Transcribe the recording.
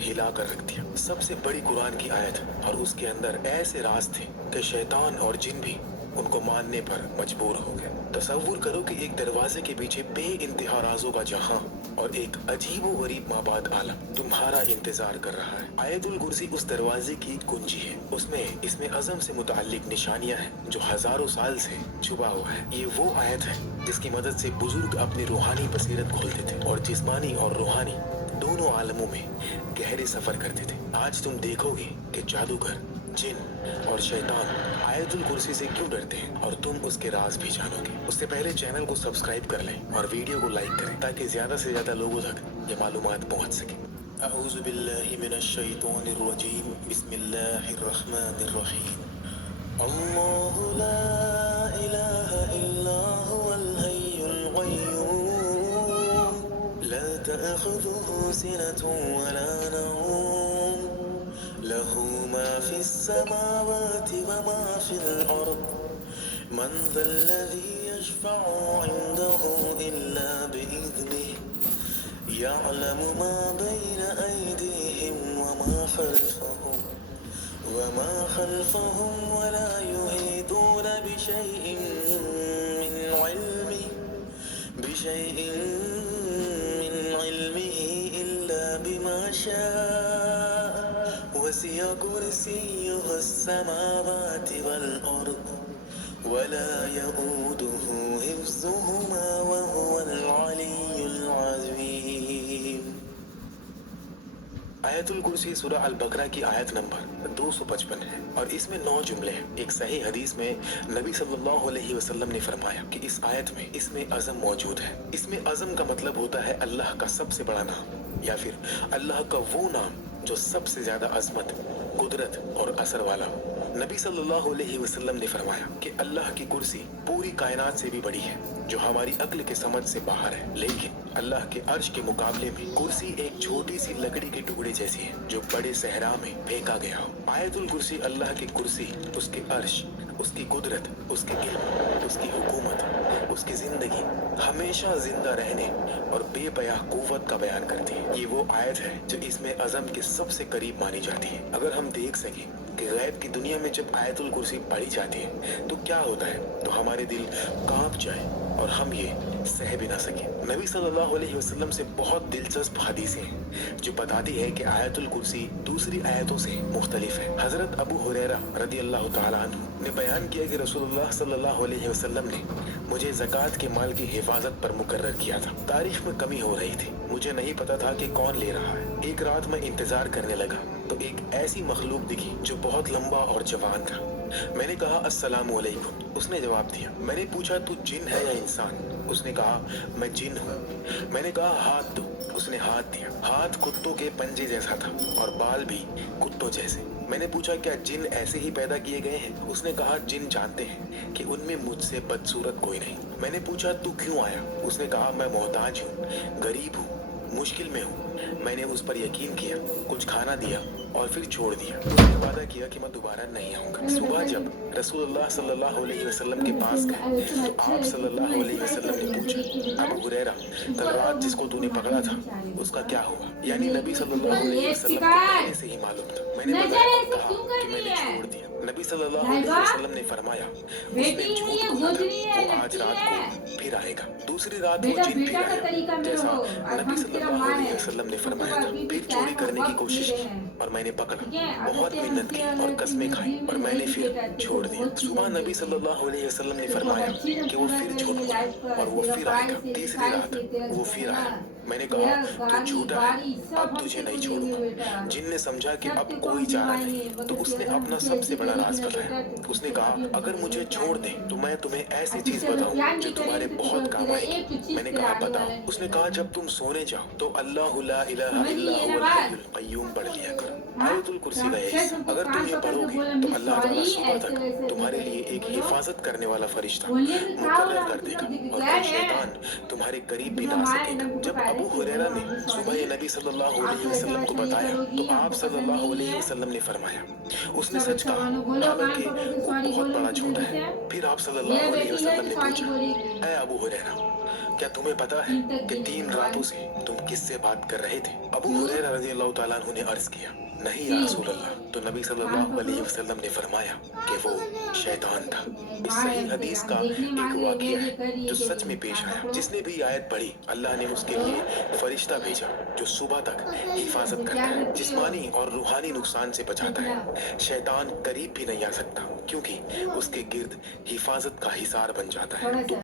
हिला कर रख दिया। सबसे बड़ी कुरान की आयत और उसके अंदर ऐसे राज थे कि शैतान और जिन भी उनको मानने पर मजबूर हो गए। तसव्वुर करो कि एक दरवाजे के पीछे बेइंतहा राजों का जहां और एक अजीबो-गरीब माबाद आलम तुम्हारा इंतजार कर रहा है। आयतुल कुर्सी उस दरवाजे की कुंजी है। उसमें इसमें अज़म से मुताल्लिक निशानियां हैं जो हजारों साल से छुपा हुआ है। ये वो आयत है जिसकी मदद से बुजुर्ग अपनी रूहानी बसीरत खोलते थे और जिस्मानी और रूहानी दोनों आलमों में गहरे सफर करते थे। आज तुम देखोगे कि जादूगर, जिन और शैतान आयतुल कुर्सी से क्यों डरते हैं और तुम उसके राज भी जानोगे। उससे पहले चैनल को सब्सक्राइब कर लें और वीडियो को लाइक करें ताकि ज्यादा से ज्यादा लोगों तक ये मालूमात पहुंच सके। अऊज़ु बिल्लाहि मिनश शैतानिर रजीम, बिस्मिल्लाहिर रहमानिर रहीम। अल्लाहु ला इलाहा इल्ला हुवल हय्युल क़य्यूम, ला तअख़ुज़ुहु सिनतुन वला नौम, लहू मा फिस्समावाति व मा फिल अर्द, मन ज़ल्लज़ी यशफ़अु इंदहु इल्ला बिइज़निहि, यअलमु मा बैन अयदीहिम वमा खल्फ़हुम वला युहीतून बिशैइन मिन इल्मिही इल्ला बिमा शाअ, वसिअ कुर्सियुहु अस्समावाति वल अर्द, वला यऊदुहु हिफ्ज़ुहुमा वहुवल अलिय्युल अज़ीम। आयतुल कुर्सी सूरा अल बकरा की आयत नंबर 255 है और इसमें 9 जुमले हैं। एक सही हदीस में नबी सल्लल्लाहु अलैहि वसल्लम ने फरमाया कि इस आयत में इसमें अज़म मौजूद है। इसमें अज़म का मतलब होता है अल्लाह का सबसे बड़ा नाम या फिर अल्लाह का वो नाम जो सबसे ज्यादा अजमत, कुदरत और असर वाला हो। नबी सल्लल्लाहु अलैहि वसल्लम ने फरमाया कि अल्लाह की कुर्सी पूरी कायनात से भी बड़ी है जो हमारी अक्ल के समझ से बाहर है, लेकिन अल्लाह के अर्श के मुकाबले में कुर्सी एक छोटी सी लकड़ी के टुकड़े जैसी है जो बड़े सहरा में फेंका गया हो। आयतुल कुर्सी अल्लाह की कुर्सी उसके अर्श, उसकी कुदरत, उसके इल्म, उसकी हुकूमत, उसकी जिंदगी, हमेशा जिंदा रहने और बेपयाह कुव्वत का बयान करती है। ये वो आयत है जो इसमें अज़म के सबसे करीब मानी जाती है। अगर हम देख सकें कि गैब की दुनिया में जब आयतुल कुर्सी पढ़ी जाती है तो क्या होता है, तो हमारे दिल कांप जाए और हम ये सह भी ना सके। नबी सल्लल्लाहु अलैहि वसल्लम से बहुत दिलचस्प हदीसें हैं जो बताती है कि आयतुल कुर्सी दूसरी आयतों से मुख्तलिफ है। हजरत अबू हुरैरा रदी अल्लाह तआला अन्हु ने बयान किया कि रसूलुल्लाह सल्लल्लाहु अलैहि वसल्लम ने मुझे ज़कात के माल की हिफाजत पर मुकर्रर किया था। तारीख में कमी हो रही थी, मुझे नहीं पता था कि कौन ले रहा है। एक रात मैं इंतजार करने लगा तो एक ऐसी मखलूक दिखी जो बहुत लंबा और जवान था। मैंने कहा अस्सलामु अलैकुम। उसने जवाब दिया। मैंने पूछा तू जिन है या इंसान? उसने कहा मैं जिन हूँ। मैंने कहा हाथ दो। उसने हाथ दिया। हाथ कुत्तों के पंजे जैसा था और बाल भी कुत्तों जैसे। मैंने पूछा क्या जिन ऐसे ही पैदा किए गए हैं? उसने कहा जिन जानते हैं कि उनमें मुझसे बदसूरत कोई नहीं। मैंने पूछा तू क्यों आया? उसने कहा मैं मोहताज हूँ, गरीब हूँ, मुश्किल में हूँ। मैंने उस पर यकीन किया, कुछ खाना दिया और फिर छोड़ दिया। उसने वादा किया कि मैं दोबारा नहीं आऊंगा। सुबह जब रसूलुल्लाह सल्लल्लाहु अलैहि वसल्लम के पास गए तो आप सल्लल्लाहु अलैहि वसल्लम ने पूछा, अबू हुरैरा कल रात जिसको तूने पकड़ा था उसका क्या हुआ? यानी नबी सल्लल्लाहु अलैहि वसल्लम को पहले से ही मालूम था। मैंने बताया और कहा कि मैंने छोड़ दिया। नबी सल्लल्लाहु अलैहि वसल्लम ने फरमाया उसने झूठ बोला था, वो आज रात को फिर आएगा। दूसरी रात वो जिन फिर आया जैसा नबी सल्लल्लाहु अलैहि वसल्लम ने फरमाया था। फिर चोरी करने की कोशिश की और मैंने पकड़ा, बहुत मेहनत की और कस्में खाई और मैंने फिर छोड़ दिया। सुबह नबी सल्लल्लाहु अलैहि वसल्लम ने फरमाया कि वो फिर झूठ बोला और वो फिर आएगा। तीसरी रात वो फिर आया। मैंने कहा तू झूठा है, अब तुझे नहीं छोड़ूंगा। जिन ने समझा कि अब कोई चारा नहीं तो उसने अपना सबसे बड़ा राज बताया। उसने कहा अगर मुझे छोड़ दे तो मैं तुम्हें ऐसी चीज बताऊं जो तुम्हारे बहुत काम आएगी। मैंने कहा बताओ। उसने कहा जब तुम सोने जाओ तो अल्लाहु ला इलाहा इल्ला हुवल हय्युल क़य्यूम पढ़ लिया करो। आयतुल कुर्सी का यही हिस्सा। अगर तुम ये पढ़ोगे तो अल्लाह ताला सुबह तक तुम्हारे लिए एक हिफाजत करने वाला फरिश्ता मुकर्रर कर देगा और कोई शैतान तुम्हारे करीब भी ना आ सकेगा। जब अबू हुरैरा ने सुबह ये नबी सल्लल्लाहु अलैहि वसल्लम को बताया तो आप सल्लल्लाहु अलैहि वसल्लम ने फरमाया उसने सच कहा, हालांकि वो बहुत बड़ा झूठा है। फिर आप सल्लल्लाहु अलैहि वसल्लम ने पूछा, ऐ अबू हुरैरा क्या तुम्हें पता है कि 3 रातों से तुम किससे बात कर रहे थे? अबू हुरैरा रज़ियल्लाहु ताला अन्हु ने अर्ज किया, नहीं या रसूल अल्लाह। तो नबी सल्लल्लाहु अलैहि वसल्लम ने फरमाया कि वो शैतान था। इस सही हदीस का एक वाकया है जो सच में पेश आया। जिसने भी आयत पढ़ी, अल्लाह ने उसके लिए फरिश्ता भेजा जो सुबह तक हिफाजत करता है, जिस्मानी और रूहानी नुकसान से बचाता है। शैतान करीब भी नहीं आ सकता क्योंकि उसके गिर्द हिफाजत का हिसार बन जाता है। तो